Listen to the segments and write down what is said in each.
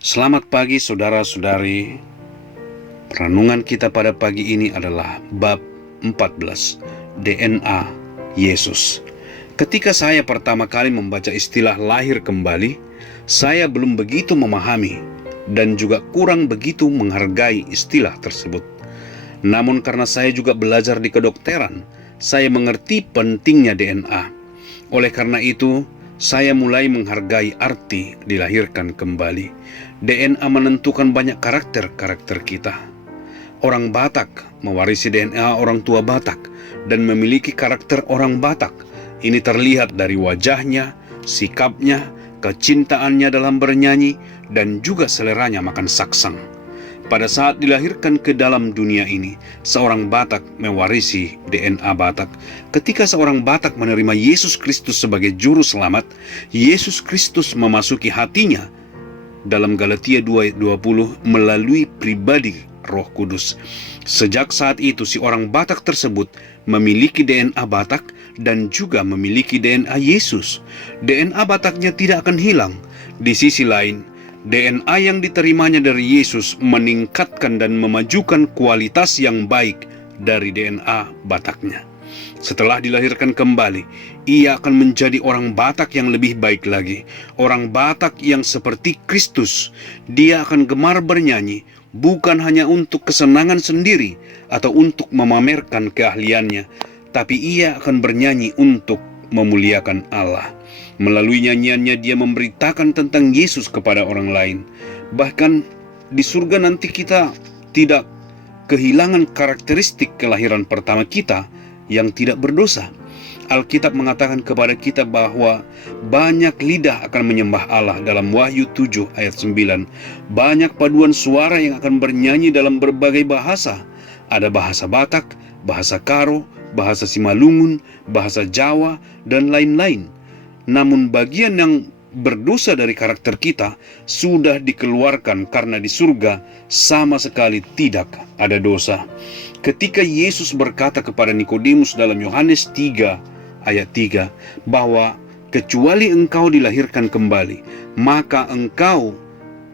Selamat pagi saudara-saudari. Renungan kita pada pagi ini adalah bab 14, DNA Yesus. Ketika saya pertama kali membaca istilah lahir kembali, saya belum begitu memahami dan juga kurang begitu menghargai istilah tersebut. Namun karena saya juga belajar di kedokteran, saya mengerti pentingnya DNA. Oleh karena itu, saya mulai menghargai arti dilahirkan kembali. DNA menentukan banyak karakter-karakter kita. Orang Batak mewarisi DNA orang tua Batak dan memiliki karakter orang Batak. Ini terlihat dari wajahnya, sikapnya, kecintaannya dalam bernyanyi, dan juga seleranya makan saksang. Pada saat dilahirkan ke dalam dunia ini, seorang Batak mewarisi DNA Batak. Ketika seorang Batak menerima Yesus Kristus sebagai juru selamat, Yesus Kristus memasuki hatinya dalam Galatia 2:20 melalui pribadi Roh Kudus. Sejak saat itu si orang Batak tersebut memiliki DNA Batak dan juga memiliki DNA Yesus. DNA Bataknya tidak akan hilang. Di sisi lain, DNA yang diterimanya dari Yesus meningkatkan dan memajukan kualitas yang baik dari DNA Bataknya. Setelah dilahirkan kembali, ia akan menjadi orang Batak yang lebih baik lagi. Orang Batak yang seperti Kristus. Dia akan gemar bernyanyi, bukan hanya untuk kesenangan sendiri atau untuk memamerkan keahliannya, tapi ia akan bernyanyi untuk memuliakan Allah. Melalui nyanyiannya dia memberitakan tentang Yesus kepada orang lain. Bahkan di surga nanti kita tidak kehilangan karakteristik kelahiran pertama kita yang tidak berdosa. Alkitab mengatakan kepada kita bahwa banyak lidah akan menyembah Allah dalam Wahyu 7 ayat 9. Banyak paduan suara yang akan bernyanyi dalam berbagai bahasa. Ada bahasa Batak, bahasa Karo, bahasa Simalungun, bahasa Jawa, dan lain-lain. Namun bagian yang berdosa dari karakter kita sudah dikeluarkan karena di surga sama sekali tidak ada dosa. Ketika Yesus berkata kepada Nikodemus dalam Yohanes 3 ayat 3 bahwa kecuali engkau dilahirkan kembali, maka engkau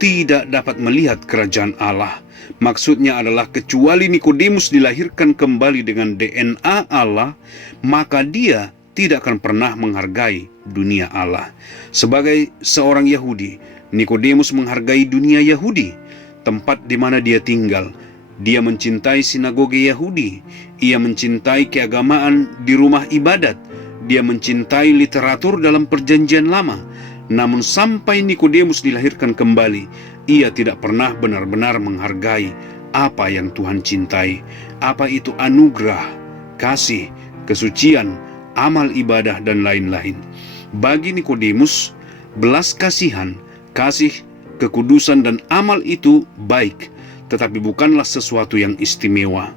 tidak dapat melihat kerajaan Allah. Maksudnya adalah kecuali Nikodemus dilahirkan kembali dengan DNA Allah, maka dia tidak akan pernah menghargai dunia Allah. Sebagai seorang Yahudi, Nikodemus menghargai dunia Yahudi, tempat di mana dia tinggal. Dia mencintai sinagoge Yahudi, ia mencintai keagamaan di rumah ibadat, dia mencintai literatur dalam perjanjian lama. Namun sampai Nikodemus dilahirkan kembali, ia tidak pernah benar-benar menghargai apa yang Tuhan cintai. Apa itu anugerah, kasih, kesucian, amal ibadah, dan lain-lain. Bagi Nikodemus, belas kasihan, kasih, kekudusan, dan amal itu baik, tetapi bukanlah sesuatu yang istimewa.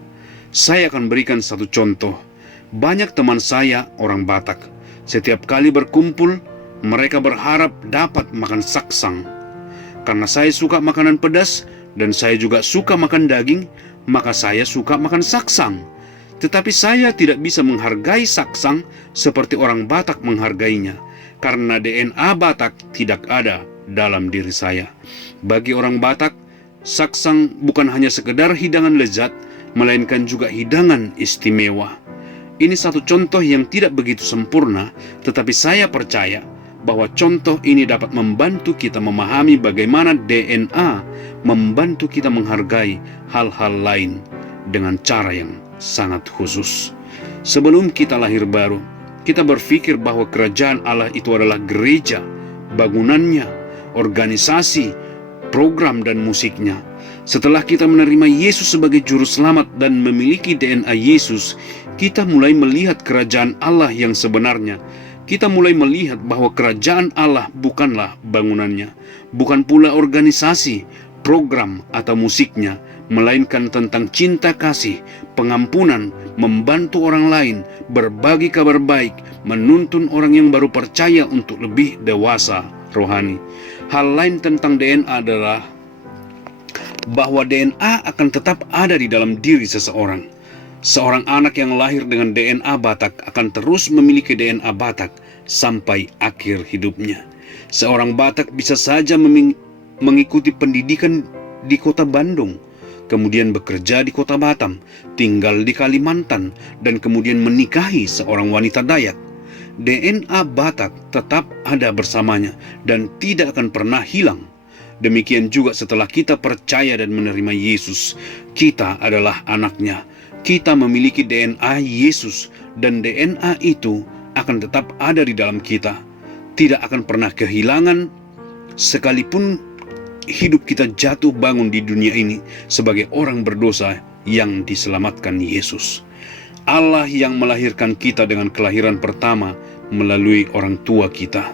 Saya akan berikan satu contoh. Banyak teman saya orang Batak. Setiap kali berkumpul, mereka berharap dapat makan saksang. Karena saya suka makanan pedas dan saya juga suka makan daging, maka saya suka makan saksang. Tetapi saya tidak bisa menghargai saksang seperti orang Batak menghargainya, karena DNA Batak tidak ada dalam diri saya. Bagi orang Batak, saksang bukan hanya sekedar hidangan lezat, melainkan juga hidangan istimewa. Ini satu contoh yang tidak begitu sempurna, tetapi saya percaya bahwa contoh ini dapat membantu kita memahami bagaimana DNA membantu kita menghargai hal-hal lain dengan cara yang sangat khusus. Sebelum kita lahir baru, kita berpikir bahwa kerajaan Allah itu adalah gereja, bangunannya, organisasi, program, dan musiknya. Setelah kita menerima Yesus sebagai juru selamat dan memiliki DNA Yesus, kita mulai melihat kerajaan Allah yang sebenarnya. Kita mulai melihat bahwa kerajaan Allah bukanlah bangunannya, bukan pula organisasi, program, atau musiknya, melainkan tentang cinta kasih, pengampunan, membantu orang lain, berbagi kabar baik, menuntun orang yang baru percaya untuk lebih dewasa rohani. Hal lain tentang DNA adalah bahwa DNA akan tetap ada di dalam diri seseorang. Seorang anak yang lahir dengan DNA Batak akan terus memiliki DNA Batak sampai akhir hidupnya. Seorang Batak bisa saja mengikuti pendidikan di kota Bandung, kemudian bekerja di kota Batam, tinggal di Kalimantan, dan kemudian menikahi seorang wanita Dayak, DNA Batak tetap ada bersamanya dan tidak akan pernah hilang. Demikian juga setelah kita percaya dan menerima Yesus, kita adalah anaknya. Kita memiliki DNA Yesus dan DNA itu akan tetap ada di dalam kita. Tidak akan pernah kehilangan sekalipun hidup kita jatuh bangun di dunia ini sebagai orang berdosa yang diselamatkan Yesus. Allah yang melahirkan kita dengan kelahiran pertama melalui orang tua kita.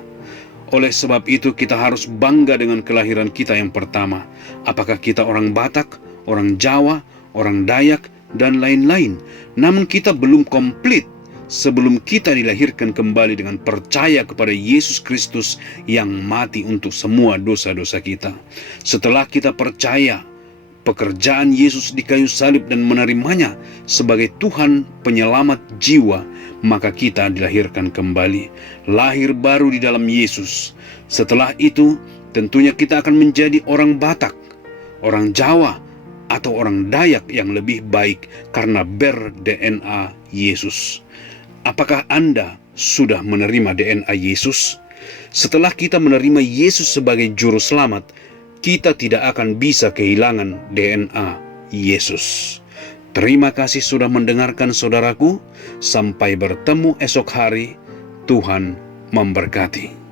Oleh sebab itu kita harus bangga dengan kelahiran kita yang pertama. Apakah kita orang Batak, orang Jawa, orang Dayak, dan lain-lain. Namun kita belum komplit sebelum kita dilahirkan kembali dengan percaya kepada Yesus Kristus yang mati untuk semua dosa-dosa kita. Setelah kita percaya pekerjaan Yesus di kayu salib dan menerimanya sebagai Tuhan penyelamat jiwa, maka kita dilahirkan kembali, lahir baru di dalam Yesus. Setelah itu, tentunya kita akan menjadi orang Batak, orang Jawa, atau orang Dayak yang lebih baik karena ber-DNA Yesus. Apakah Anda sudah menerima DNA Yesus? Setelah kita menerima Yesus sebagai juru selamat, kita tidak akan bisa kehilangan DNA Yesus. Terima kasih sudah mendengarkan saudaraku. Sampai bertemu esok hari. Tuhan memberkati.